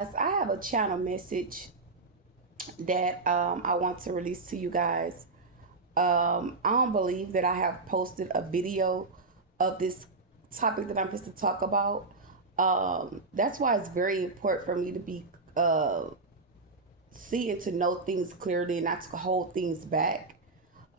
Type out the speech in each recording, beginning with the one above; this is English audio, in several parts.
I have a channel message that I want to release to you guys. I don't believe that I have posted a video of this topic that I'm supposed to talk about. That's why it's very important for me to be see and to know things clearly and not to hold things back.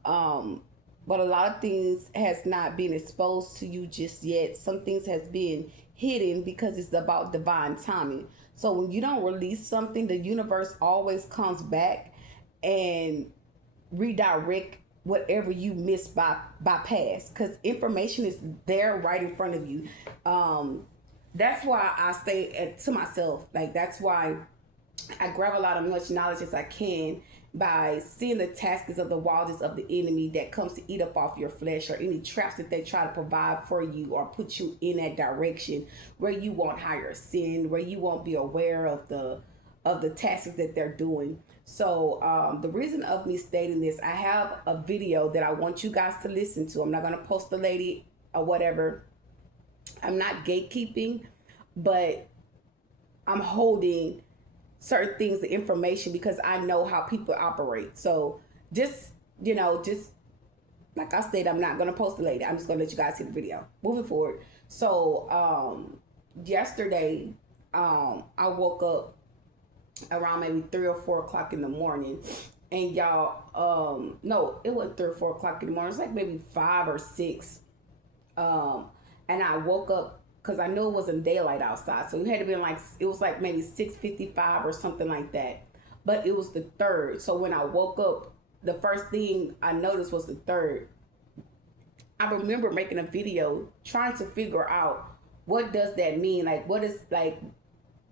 Um, but a lot of things has not been exposed to you just yet. Some things has been hidden because it's about divine timing. So when you don't release something, the universe always comes back and redirect whatever you missed bypass because information is there right in front of you. That's why I say to myself, like that's why I grab a lot of much knowledge as I can by seeing the tactics of the wildest of the enemy that comes to eat up off your flesh, or any traps that they try to provide for you or put you in that direction where you won't hire sin, where you won't be aware of the tactics that they're doing. So the reason of me stating this, I have a video that I want you guys to listen to. I'm not going to post the lady or whatever. I'm not gatekeeping, but I'm holding certain things, the information, because I know how people operate. So just, just like I said, I'm not gonna post it later. I'm just gonna let you guys see the video. Moving forward. So yesterday, I woke up around maybe 3 or 4 o'clock in the morning. And y'all, no, it wasn't 3 or 4 o'clock in the morning. It's like maybe 5 or 6. Um, and I woke up because I knew it wasn't daylight outside, so it had to be like it was like maybe 6:55 or something like that. But it was the third. So when I woke up, the first thing I noticed was the third. I remember making a video trying to figure out what does that mean, like what is like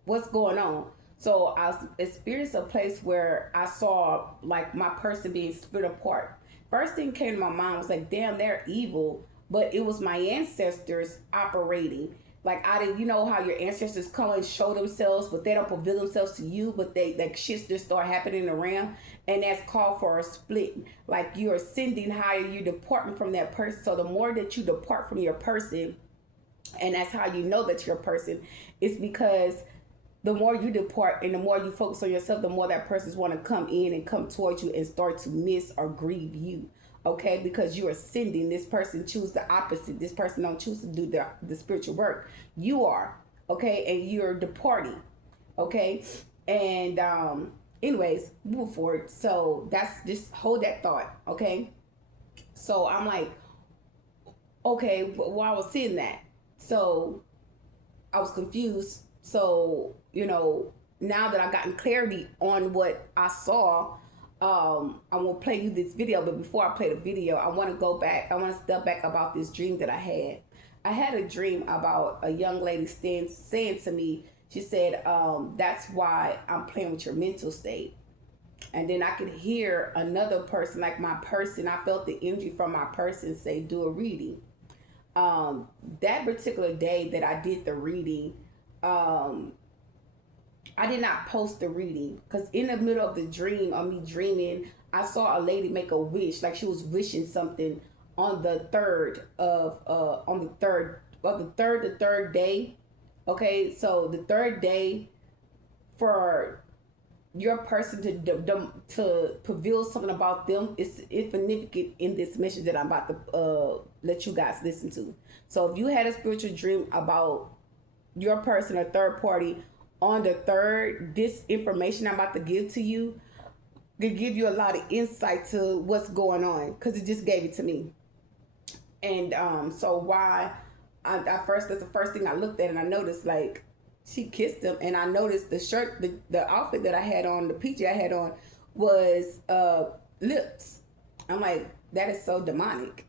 what's going on. So I experienced a place where I saw like my person being split apart. First thing came to my mind was like, damn, they're evil, but it was my ancestors operating. Like I didn't, you know how your ancestors come and show themselves, but they don't reveal themselves to you, but they like shit just start happening around, and that's called for a split. Like you're ascending higher, you're departing from that person. So the more that you depart from your person, and that's how you know that you're a person, is because the more you depart and the more you focus on yourself, the more that person's want to come in and come towards you and start to miss or grieve you. Okay, because you're ascending. This person choose the opposite. This person don't choose to do the spiritual work. You are, okay, and you're departing. Okay, and anyways, move forward. So that's just hold that thought. Okay, so I'm like, okay, well, I was seeing that, so I was confused. So, now that I've gotten clarity on what I saw, I will play you this video. But before I play the video, I want to go back. I want to step back about this dream that I had. I had a dream about a young lady saying to me, she said, that's why I'm playing with your mental state. And then I could hear another person, like my person, I felt the energy from my person say, do a reading. That particular day that I did the reading, um, I did not post the reading because in the middle of the dream, of me dreaming, I saw a lady make a wish, like she was wishing something on the third day. Okay, so the third day for your person to reveal something about them is insignificant in this message that I'm about to let you guys listen to. So if you had a spiritual dream about your person or third party on the third, this information I'm about to give to you could give you a lot of insight to what's going on because it just gave it to me. And so why I first that's the first thing I looked at, and I noticed like she kissed him, and I noticed the shirt, the outfit that I had on, the PJ I had on was lips. I'm like, that is so demonic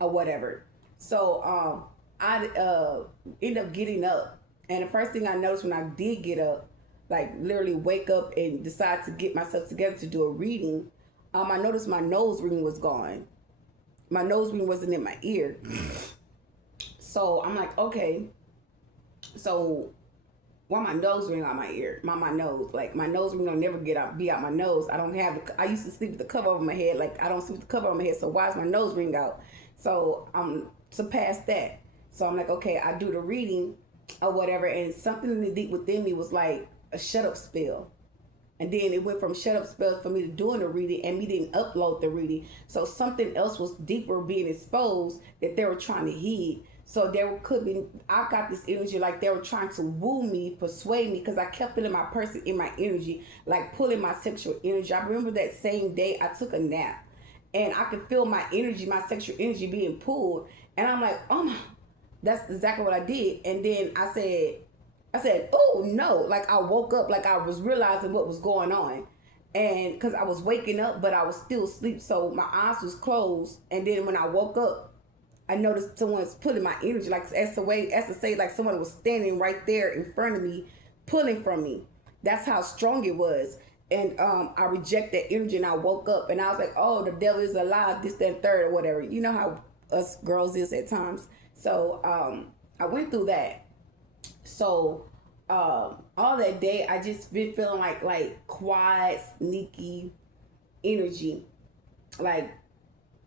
or whatever. So I ended up getting up, and the first thing I noticed when I did get up, like literally wake up and decide to get myself together to do a reading, I noticed my nose ring was gone. My nose ring wasn't in my ear. So I'm like, okay, so why my nose ring on my ear, my nose, like my nose ring don't never be out my nose. I don't have. I used to sleep with the cover over my head, like I don't sleep with the cover over my head. So why is my nose ring out? So I'm surpassed that. So I'm like, okay, I do the reading or whatever, and something in the deep within me was like, a shut up spell. And then it went from shut up spells for me to doing the reading and me didn't upload the reading. So something else was deeper being exposed that they were trying to hide. So there could be, I got this energy like they were trying to woo me, persuade me, because I kept feeling my person in my energy, like pulling my sexual energy. I remember that same day I took a nap and I could feel my energy, my sexual energy being pulled. And I'm like, oh my, that's exactly what I did. And then I said, oh no, like I woke up, like I was realizing what was going on. And because I was waking up, but I was still asleep. So my eyes was closed. And then when I woke up, I noticed someone's pulling my energy, like as to say, like someone was standing right there in front of me, pulling from me. That's how strong it was. And I reject that energy and I woke up and I was like, oh, the devil is alive, this, that, and third, or whatever. You know how us girls is at times. So I went through that. So all that day I just been feeling like quiet, sneaky energy, like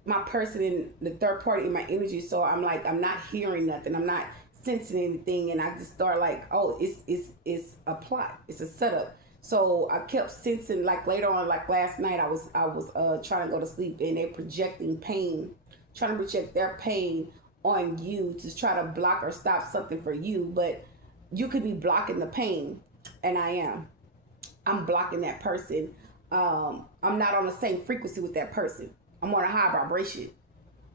my person in the third party in my energy. So I'm like, I'm not hearing nothing, I'm not sensing anything, and I just start like, oh, it's a plot, it's a setup. So I kept sensing, like later on, like last night I was trying to go to sleep and they're projecting pain, trying to project their pain on you to try to block or stop something for you. But you could be blocking the pain, and I'm blocking that person. I'm not on the same frequency with that person. I'm on a high vibration,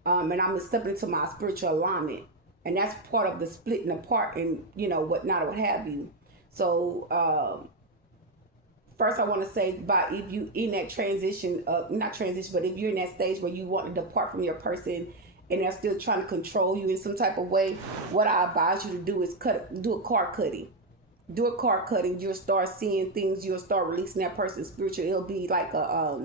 and I'm stepping into my spiritual alignment, and that's part of the splitting apart and whatnot or what have you. So first I want to say, about if you in that transition, not transition, but if you're in that stage where you want to depart from your person and they're still trying to control you in some type of way, what I advise you to do is do a card cutting. Do a card cutting. You'll start seeing things. You'll start releasing that person's spiritual. It'll be like a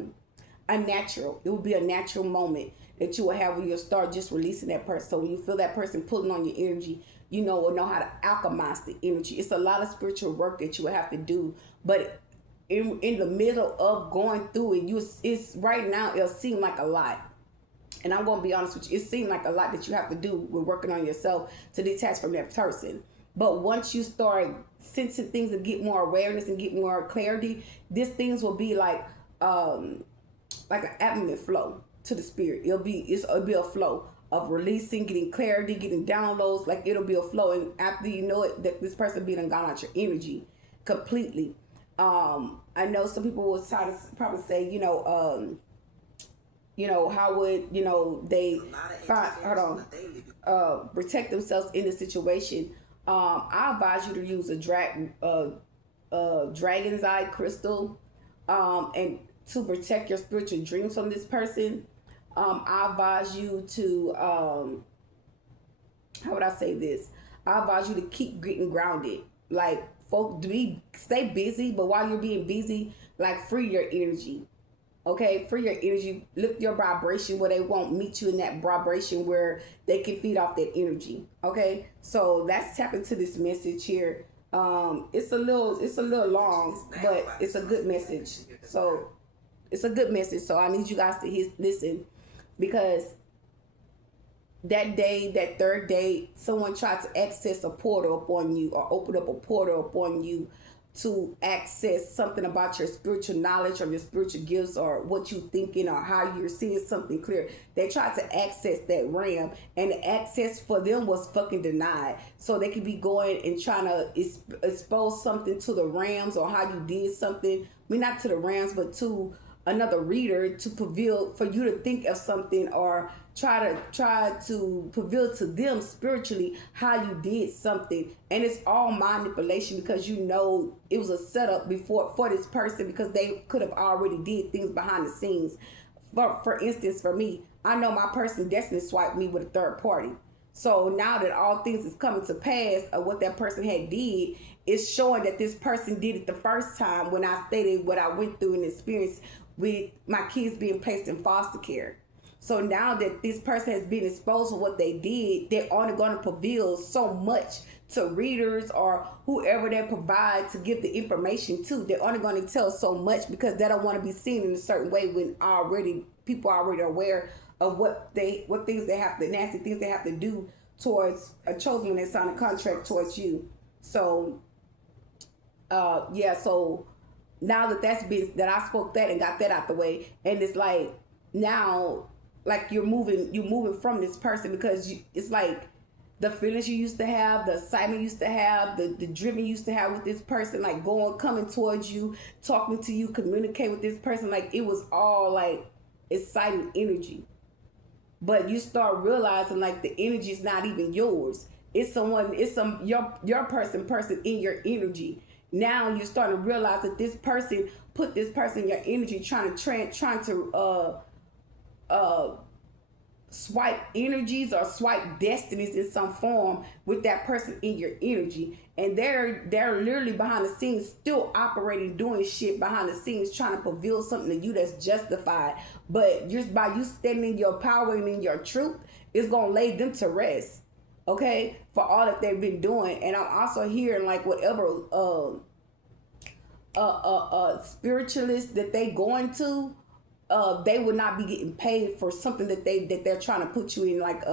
natural. It will be a natural moment that you will have when you'll start just releasing that person. So when you feel that person pulling on your energy, will know how to alchemize the energy. It's a lot of spiritual work that you will have to do. But in the middle of going through it, it's right now, it'll seem like a lot. And I'm going to be honest with you, it seems like a lot that you have to do with working on yourself to detach from that person. But once you start sensing things and get more awareness and get more clarity, these things will be like an abdomen flow to the spirit. It'll be a flow of releasing, getting clarity, getting downloads. Like it'll be a flow, and after you know it, that this person being gone out your energy completely. I know some people will try to probably say, how would they protect themselves in the situation. I advise you to use a dragon's eye crystal, and to protect your spiritual dreams from this person. I advise you to how would I say this? I advise you to keep getting grounded. Like stay busy, but while you're being busy, like free your energy. Okay, free your energy, lift your vibration where they won't meet you in that vibration where they can feed off that energy. Okay, so that's tapping to this message here. It's a little long, but it's a good message. So it's a good message. So I need you guys to listen, because that day, that third day, someone tried to access a portal upon you, or open up a portal upon you to access something about your spiritual knowledge or your spiritual gifts or what you're thinking or how you're seeing something clear. They tried to access that realm, and the access for them was fucking denied. So they could be going and trying to expose something to the realms, or how you did something. I mean, not to the realms, but to another reader, to prevail for you to think of something, or try to prevail to them spiritually how you did something. And it's all manipulation, because it was a setup before for this person, because they could have already did things behind the scenes. For instance, for me, I know my person destiny swiped me with a third party. So now that all things is coming to pass of what that person had did, it's showing that this person did it the first time, when I stated what I went through and experienced with my kids being placed in foster care. So now that this person has been exposed for what they did, they're only going to prevail so much to readers or whoever they provide to give the information to. They're only going to tell so much, because they don't want to be seen in a certain way when people are already aware of nasty things they have to do towards a chosen when they sign a contract towards you. So Yeah, so now that's been, that I spoke that and got that out the way, and it's like now, like you're moving from this person because it's like the feelings you used to have, the excitement you used to have, the driven you used to have with this person, like coming towards you, talking to you, communicate with this person, like it was all like exciting energy. But you start realizing like the energy is not even yours. It's your person in your energy. Now you're starting to realize that this person put this person in your energy, trying to uh swipe energies or swipe destinies in some form with that person in your energy, and they're literally behind the scenes still operating, doing shit behind the scenes, trying to reveal something to you that's justified. But just by you standing in your power and in your truth, it's gonna lay them to rest, okay, for all that they've been doing. And I'm also hearing like whatever spiritualist that they going to, they would not be getting paid for something that they're trying to put you in, like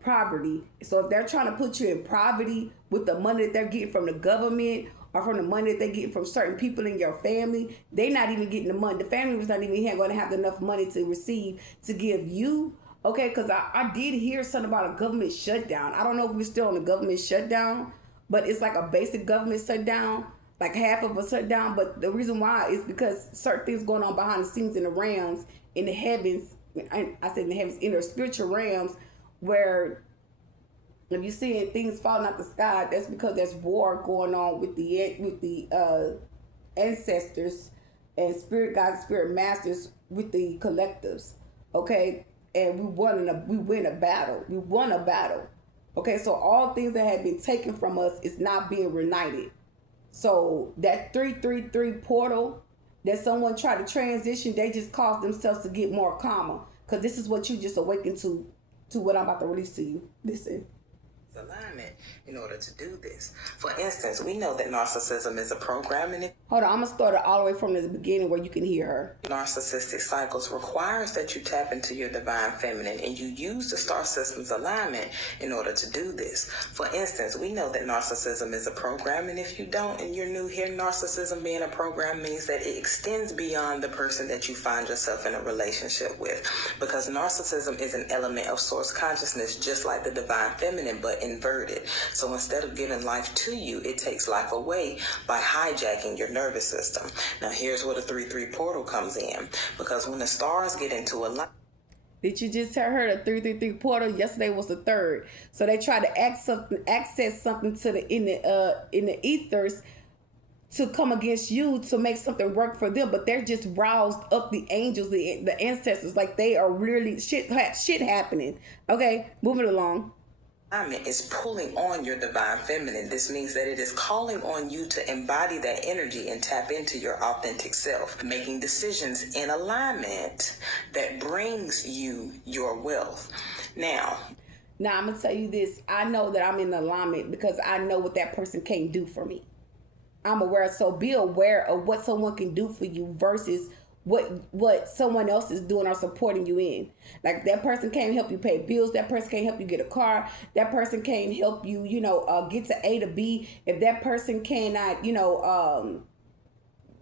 poverty. So if they're trying to put you in poverty with the money that they're getting from the government or from the money that they're getting from certain people in your family, they're not even getting the money. The family was not even going to have enough money to receive to give you. Okay, because I did hear something about a government shutdown. I don't know if we're still on a government shutdown, but it's like a basic government shutdown, like half of a shutdown. But the reason why is because certain things going on behind the scenes in the realms, in the heavens. I said in the heavens, in the spiritual realms, where if you're seeing things falling out the sky, that's because there's war going on with the ancestors and spirit guides, spirit masters with the collectives. Okay, and we win a battle. We won a battle. Okay, so all things that had been taken from us is not being reunited. So that 333 portal that someone tried to transition, they just caused themselves to get more calmer. Because this is what you just awakened to what I'm about to release to you. Listen. Alignment in order to do this. For instance, we know that narcissism is a program, and hold on, I'm gonna start it all the way from the beginning where you can hear her. Narcissistic cycles requires that you tap into your divine feminine, and you use the star system's alignment in order to do this. For instance, we know that narcissism is a program, and if you don't and you're new here, narcissism being a program means that it extends beyond the person that you find yourself in a relationship with, because narcissism is an element of source consciousness, just like the divine feminine, but inverted. So instead of giving life to you, it takes life away by hijacking your nervous system. Now here's where the 3-3 portal comes in, because when the stars get into alignment. Did you just tell her the 333 portal? Yesterday was the third. So they try to access something to the in the ethers to come against you to make something work for them, but they're just roused up the angels, the ancestors, like they are really shit happening. Okay, moving along. Is pulling on your divine feminine. This means that it is calling on you to embody that energy and tap into your authentic self, making decisions in alignment that brings you your wealth. Now I'm gonna tell you this. I know that I'm in alignment because I know what that person can't do for me. I'm aware. So be aware of what someone can do for you versus what someone else is doing or supporting you in. Like that person can't help you pay bills. That person can't help you get a car. That person can't help you, get to A to B. If that person cannot,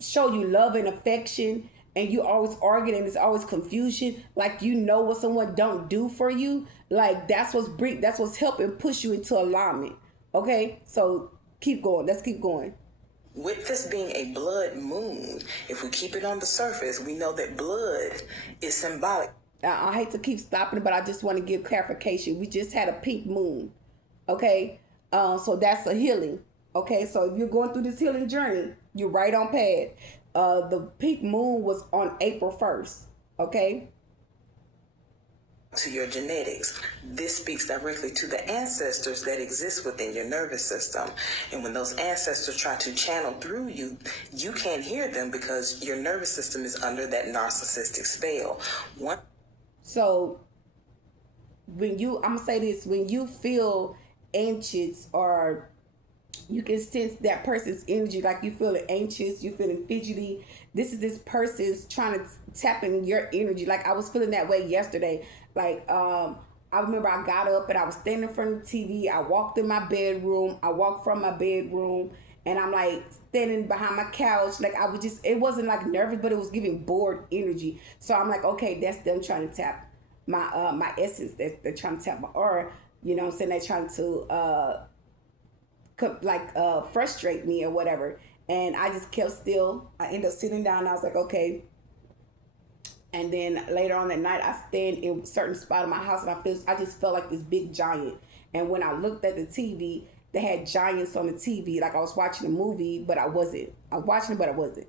show you love and affection, and you always arguing and there's always confusion, like what someone don't do for you, like that's what's helping push you into alignment. Okay, so keep going. Let's keep going. With this being a blood moon, if we keep it on the surface, we know that blood is symbolic. I hate to keep stopping, but I just want to give clarification. We just had a pink moon, okay? So that's a healing, okay? So if you're going through this healing journey, you're right on path. The pink moon was on April 1st, okay? To your genetics. This speaks directly to the ancestors that exist within your nervous system. And when those ancestors try to channel through you, you can't hear them because your nervous system is under that narcissistic spell. So I'm gonna say this, when you feel anxious or you can sense that person's energy, like you feeling anxious, you feeling fidgety, this person's trying to tap in your energy. Like I was feeling that way yesterday. Like I I remember I got up and I was standing in front of the TV. I walked in my bedroom. I walked from my bedroom, and I'm like standing behind my couch. Like I was just, it wasn't like nervous, but it was giving bored energy. So I'm like, okay, that's them trying to tap my essence. They're trying to tap my aura. You know what I'm saying? They're trying to frustrate me or whatever. And I just kept still. I ended up sitting down. And I was like, okay. And then later on that night, I stand in a certain spot of my house, and I just felt like this big giant. And when I looked at the TV, they had giants on the TV, like I was watching a movie, but I wasn't. I was watching it, but I wasn't.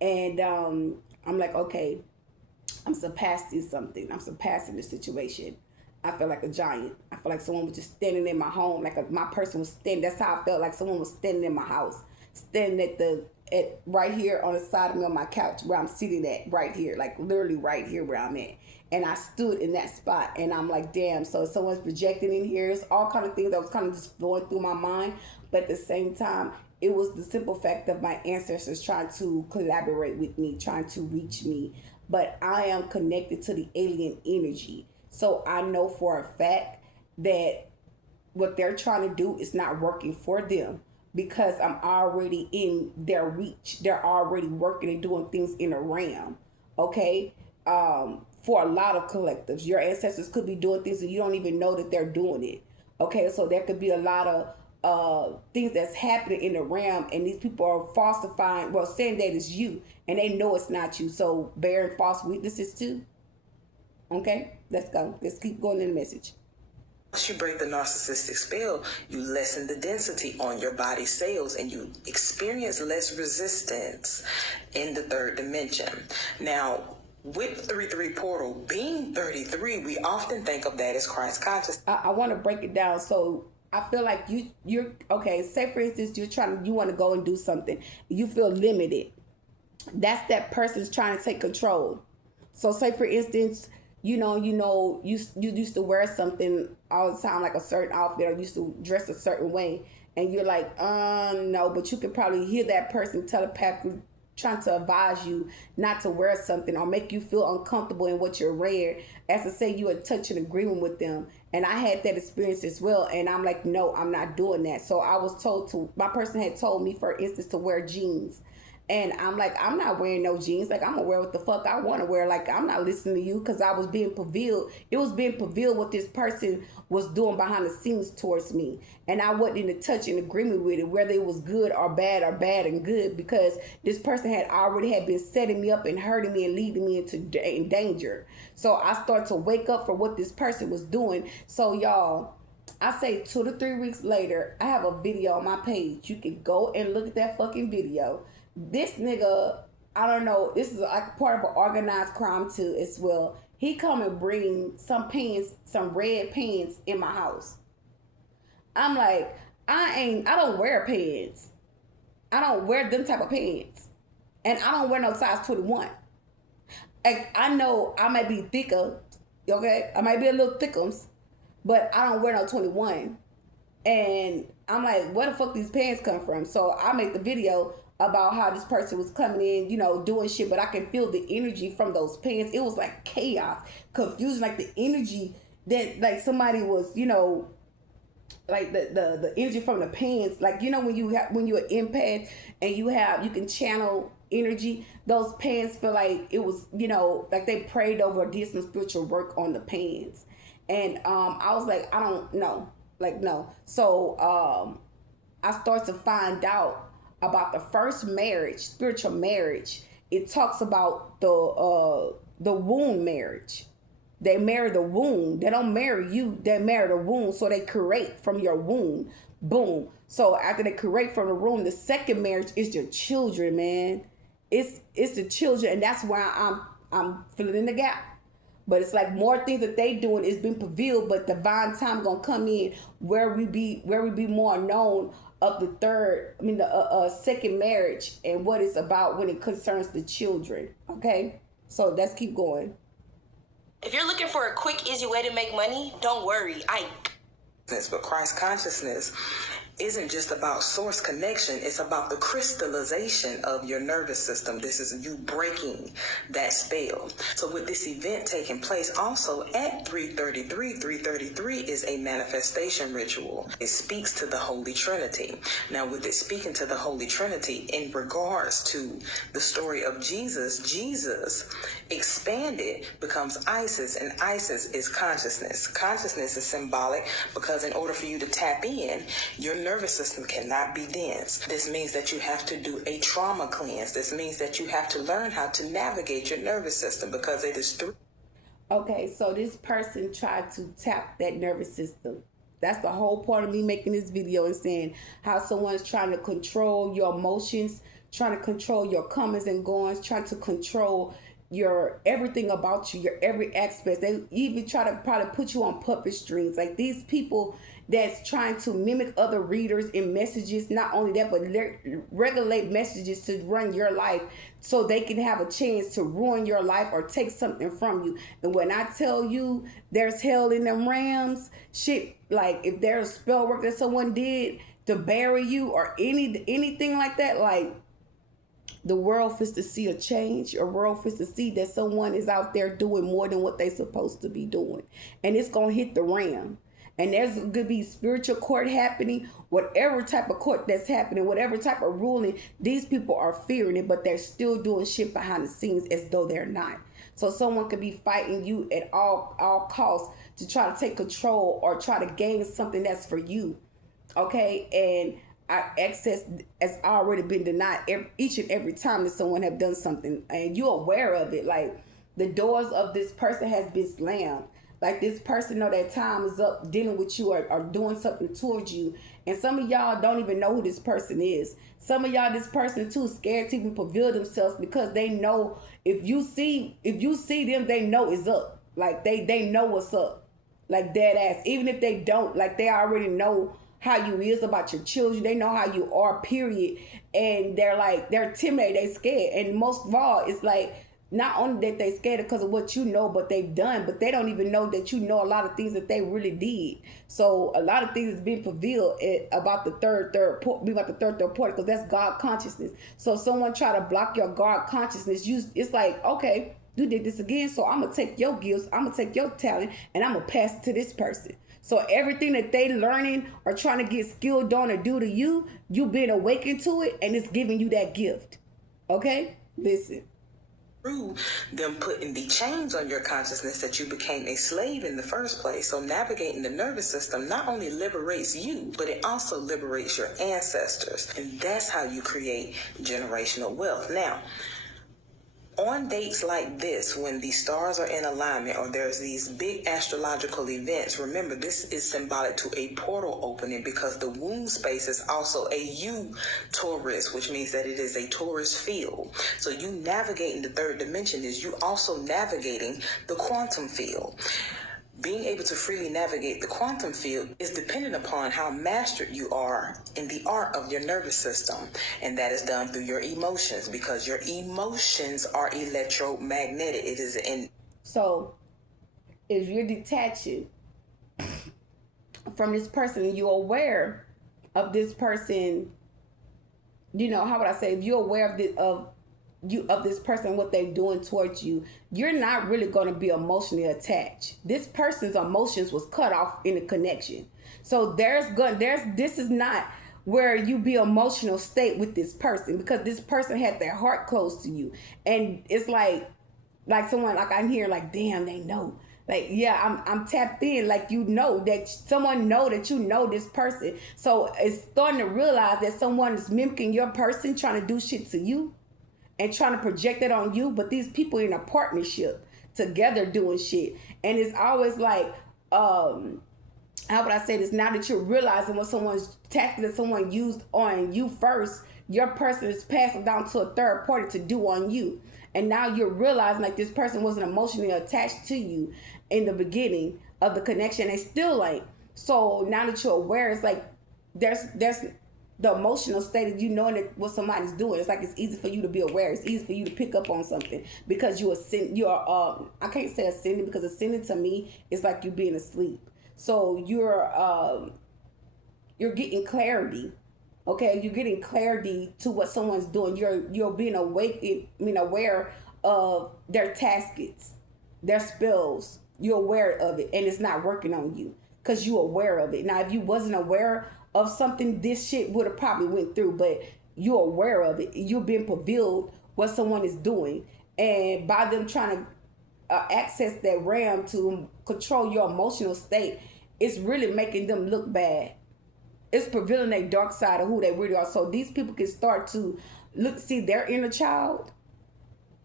And I'm like, okay, I'm surpassing something. I'm surpassing the situation. I felt like a giant. I felt like someone was just standing in my home, like my person was standing. That's how I felt, like someone was standing in my house, standing at right here on the side of me on my couch where I'm sitting at, right here, like literally right here where I'm at. And I stood in that spot, and I'm like, damn, so someone's projecting in here. It's all kind of things that was kind of just going through my mind. But at the same time, it was the simple fact of my ancestors trying to collaborate with me, trying to reach me. But I am connected to the alien energy. So I know for a fact that what they're trying to do is not working for them, because I'm already in their reach. They're already working and doing things in a realm. Okay? For a lot of collectives, your ancestors could be doing things and you don't even know that they're doing it. Okay? So there could be a lot of things that's happening in the realm, and these people are falsifying, well, saying that it's you, and they know it's not you. So bearing false witnesses too. Okay? Let's go. Let's keep going in the message. Once you break the narcissistic spell, you lessen the density on your body cells and you experience less resistance in the third dimension. Now, with the 3-3 portal being 33, we often think of that as Christ consciousness. I want to break it down. So I feel like you're okay. Say for instance, you want to go and do something. You feel limited. That's that person's trying to take control. So say for instance, you used to wear something all the time, like a certain outfit, or used to dress a certain way, and you're like, no, but you could probably hear that person telepathically trying to advise you not to wear something or make you feel uncomfortable in what you're wearing, as to say you are touching agreement with them. And I had that experience as well, and I'm like, no, I'm not doing that. So I was told my person had told me, for instance, to wear jeans. And I'm like, I'm not wearing no jeans. Like, I'm going to wear what the fuck I want to wear. Like, I'm not listening to you, because I was being revealed. It was being revealed what this person was doing behind the scenes towards me. And I wasn't in touch and agreement with it, whether it was good or bad and good, because this person had been setting me up and hurting me and leading me in danger. So I started to wake up for what this person was doing. So, y'all, I say 2 to 3 weeks later, I have a video on my page. You can go and look at that fucking video. This nigga, I don't know, this is like part of an organized crime too as well. He come and bring some pants, some red pants in my house. I'm like, I don't wear pants. I don't wear them type of pants. And I don't wear no size 21. Like, I know I might be thicker, okay? I might be a little thickums, but I don't wear no 21. And I'm like, where the fuck these pants come from? So I make the video about how this person was coming in, doing shit, but I can feel the energy from those pants. It was like chaos, confusion, like the energy that, like, somebody was, like the energy from the pants. Like, when you're an empath and you can channel energy, those pants feel like it was, like they prayed over or did some spiritual work on the pants. And I was like, I don't know. Like, no. So I started to find out about the first marriage, spiritual marriage. It talks about the womb marriage. They marry the womb. They don't marry you. They marry the womb. So they create from your womb. Boom. So after they create from the womb, the second marriage is your children, man. It's the children, and that's why I'm filling in the gap. But it's like more things that they doing is being revealed, but divine time gonna come in where we be more known of the second marriage and what it's about when it concerns the children. Okay, so let's keep going. If you're looking for a quick, easy way to make money, don't worry. But Christ consciousness isn't just about source connection, it's about the crystallization of your nervous system. This is you breaking that spell. So with this event taking place also at 333 is a manifestation ritual. It speaks to the Holy Trinity. Now with it speaking to the Holy Trinity in regards to the story of Jesus, Jesus expanded becomes Isis, and Isis is consciousness. Consciousness is symbolic because in order for you to tap in, your nervous system cannot be dense. This means that you have to do a trauma cleanse. This means that you have to learn how to navigate your nervous system because it is through. Okay, so this person tried to tap that nervous system. That's the whole point of me making this video and saying how someone's trying to control your emotions, trying to control your comings and goings, trying to control your everything about you, your every aspect. They even try to probably put you on puppet strings. Like these people that's trying to mimic other readers in messages. Not only that, but regulate messages to run your life so they can have a chance to ruin your life or take something from you. And when I tell you there's hell in them rams, shit, like if there's spell work that someone did to bury you or anything like that, like the world fits to see a change. Your world fits to see that someone is out there doing more than what they're supposed to be doing. And it's going to hit the ram. And there's going to be spiritual court happening, whatever type of court that's happening, whatever type of ruling, these people are fearing it, but they're still doing shit behind the scenes as though they're not. So someone could be fighting you at all costs to try to take control or try to gain something that's for you. Okay? And our access has already been denied each and every time that someone have done something. And you're aware of it. Like the doors of this person has been slammed. Like this person know that time is up dealing with you or doing something towards you. And some of y'all don't even know who this person is. Some of y'all, this person too, scared to even reveal themselves because they know if you see them, they know it's up. Like they know what's up. Like dead ass. Even if they don't, like they already know how you is about your children. They know how you are, period. And they're timid, they scared. And most of all, it's like, not only that they scared because of what you know, but they've done, but they don't even know that you know a lot of things that they really did. So a lot of things is being revealed about the third party, because that's God consciousness. So if someone try to block your God consciousness, it's like, okay, you did this again, so I'm gonna take your gifts, I'm gonna take your talent, and I'm gonna pass it to this person. So everything that they learning or trying to get skilled on or do to you, you being awakened to it, and it's giving you that gift. Okay, listen. Through them putting the chains on your consciousness that you became a slave in the first place. So navigating the nervous system not only liberates you, but it also liberates your ancestors. And that's how you create generational wealth. Now, on dates like this, when the stars are in alignment or there's these big astrological events, remember this is symbolic to a portal opening because the womb space is also a U-Taurus, which means that it is a Taurus field. So you navigating the third dimension is you also navigating the quantum field. Being able to freely navigate the quantum field is dependent upon how mastered you are in the art of your nervous system. And that is done through your emotions because your emotions are electromagnetic. It is in. So if you're detaching from this person and you're aware of this person, you know, how would I say, if you're aware of this person, what they're doing towards you, you're not really going to be emotionally attached. This person's emotions was cut off in the connection. So this is not where you be emotional state with this person because this person had their heart close to you. And it's like someone, like I'm here, like, damn, they know. Like, yeah, I'm tapped in, like, you know, that someone know that you know this person. So it's starting to realize that someone is mimicking your person, trying to do shit to you and trying to project it on you. But these people in a partnership together doing shit. And it's always like, how would I say this? Now that you're realizing what someone's tactic that someone used on you first, your person is passing down to a third party to do on you. And now you're realizing like this person wasn't emotionally attached to you in the beginning of the connection. They still ain't. So now that you're aware, it's like there's the emotional state of you knowing that what somebody's doing. It's like it's easy for you to be aware. It's easy for you to pick up on something because I can't say ascending because ascending to me is like you being asleep. So you're you're getting clarity. Okay, you're getting clarity to what someone's doing. You're being aware of their taskets, their spells. You're aware of it, and it's not working on you because you're aware of it. Now, if you wasn't aware of something, this shit would have probably went through. But you're aware of it. You're being revealed what someone is doing, and by them trying to access that realm to control your emotional state, it's really making them look bad. It's revealing a dark side of who they really are. So these people can start to see their inner child.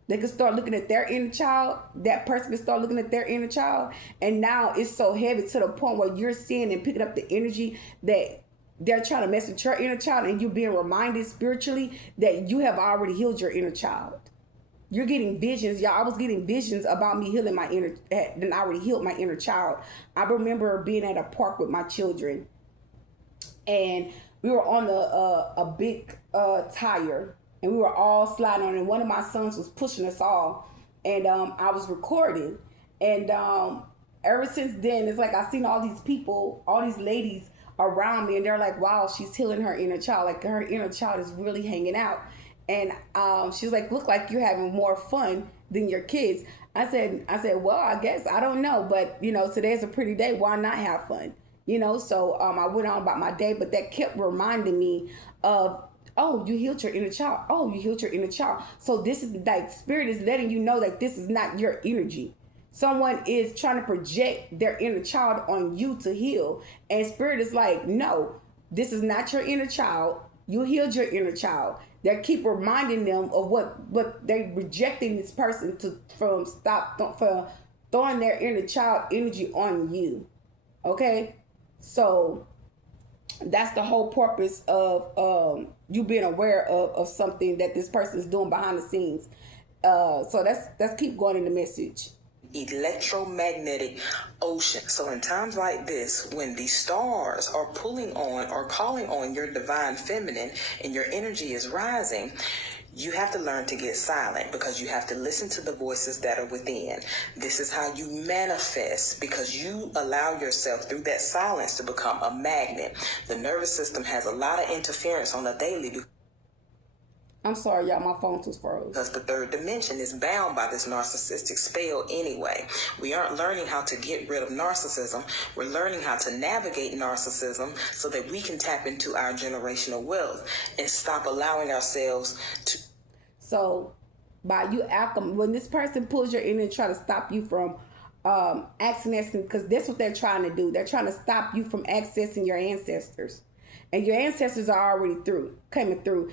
They can start looking at their inner child. That person can start looking at their inner child. And now it's so heavy to the point where you're seeing and picking up the energy that they're trying to mess with your inner child, and you're being reminded spiritually that you have already healed your inner child. You're getting visions. Y'all, I was getting visions about me healing my inner, then I already healed my inner child. I remember being at a park with my children, and we were on a big tire, and we were all sliding on it. And one of my sons was pushing us all, and I was recording. And ever since then, it's like I've seen all these people, all these ladies around me, and they're like, wow, she's healing her inner child. Like her inner child is really hanging out. And she's like, look like you're having more fun than your kids. I said, well, I guess, I don't know. But, today's a pretty day. Why not have fun? So I went on about my day, but that kept reminding me of, oh, you healed your inner child. Oh, you healed your inner child. So this is like spirit is letting you know that this is not your energy. Someone is trying to project their inner child on you to heal. And spirit is like, no, this is not your inner child. You healed your inner child. They keep reminding them of what they rejecting this person from throwing their inner child energy on you. Okay? So that's the whole purpose of you being aware of something that this person is doing behind the scenes. So let's keep going in the message. Electromagnetic ocean. So in times like this, when the stars are pulling on or calling on your divine feminine and your energy is rising, you have to learn to get silent because you have to listen to the voices that are within. This is how you manifest, because you allow yourself through that silence to become a magnet. The nervous system has a lot of interference on a daily. I'm sorry, y'all, my phone was froze. Because the third dimension is bound by this narcissistic spell anyway. We aren't learning how to get rid of narcissism. We're learning how to navigate narcissism so that we can tap into our generational wealth and stop allowing ourselves to. So by you when this person pulls your in and try to stop you from accessing, because that's what they're trying to do. They're trying to stop you from accessing your ancestors. And your ancestors are already coming through.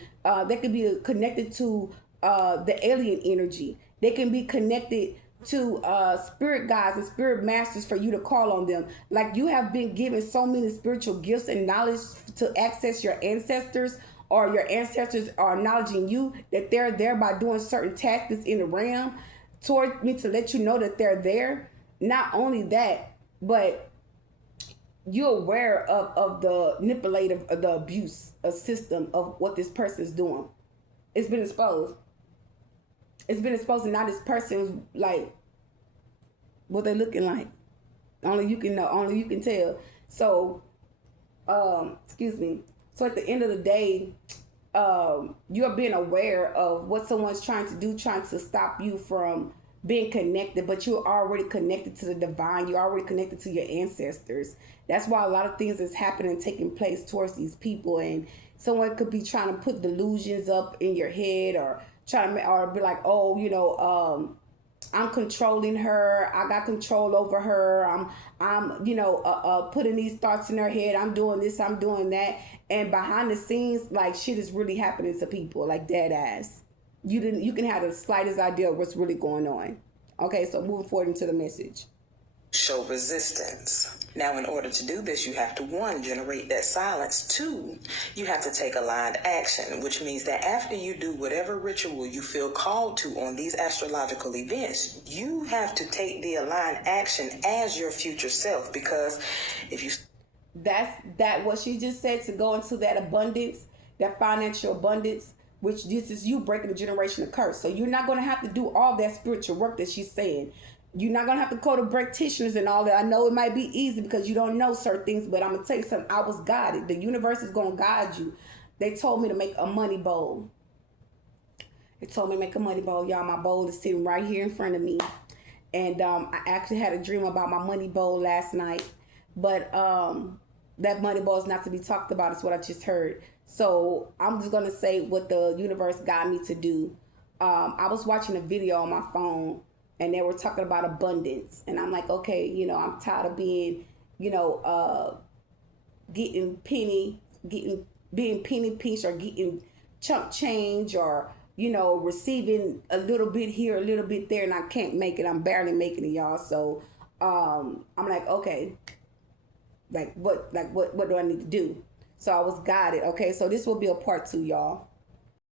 They could be connected to the alien energy. They can be connected to spirit guides and spirit masters for you to call on them. Like you have been given so many spiritual gifts and knowledge to access your ancestors, or your ancestors are acknowledging you that they're there by doing certain tasks in the realm toward me to let you know that they're there. Not only that, but you're aware of the manipulative, of the abuse system of what this person is doing. It's been exposed. It's been exposed, and now this person, like, what they're looking like. Only you can know. Only you can tell. So, excuse me. So at the end of the day, you're being aware of what someone's trying to do, trying to stop you from being connected, but you're already connected to the divine. You're already connected to your ancestors. That's why a lot of things is happening, taking place towards these people. And someone could be trying to put delusions up in your head, or be like, oh, I'm controlling her. I got control over her. I'm putting these thoughts in her head. I'm doing this. I'm doing that. And behind the scenes, like, shit is really happening to people, like dead ass. You can have the slightest idea of what's really going on. Okay, so moving forward into the message. Show resistance. Now, in order to do this, you have to, 1, generate that silence. 2, you have to take aligned action, which means that after you do whatever ritual you feel called to on these astrological events, you have to take the aligned action as your future self, because if you... That's what she just said, to go into that abundance, that financial abundance, which this is you breaking the generational curse. So you're not going to have to do all that spiritual work that she's saying. You're not gonna have to go to practitioners and all that. I know it might be easy because you don't know certain things, but I'm gonna tell you something. I was guided. The universe is gonna guide you. They told me to make a money bowl. They told me to make a money bowl. Y'all, my bowl is sitting right here in front of me. And I actually had a dream about my money bowl last night. But that money bowl is not to be talked about. It's what I just heard. So I'm just going to say what the universe got me to do. I was watching a video on my phone, and they were talking about abundance. And I'm like, okay, you know, I'm tired of being, you know, being penny pinch, or getting chunk change, or, you know, receiving a little bit here, a little bit there, and I can't make it. I'm barely making it, y'all. So I'm like, okay, what do I need to do? So I was guided. Okay, so this will be a part 2, y'all.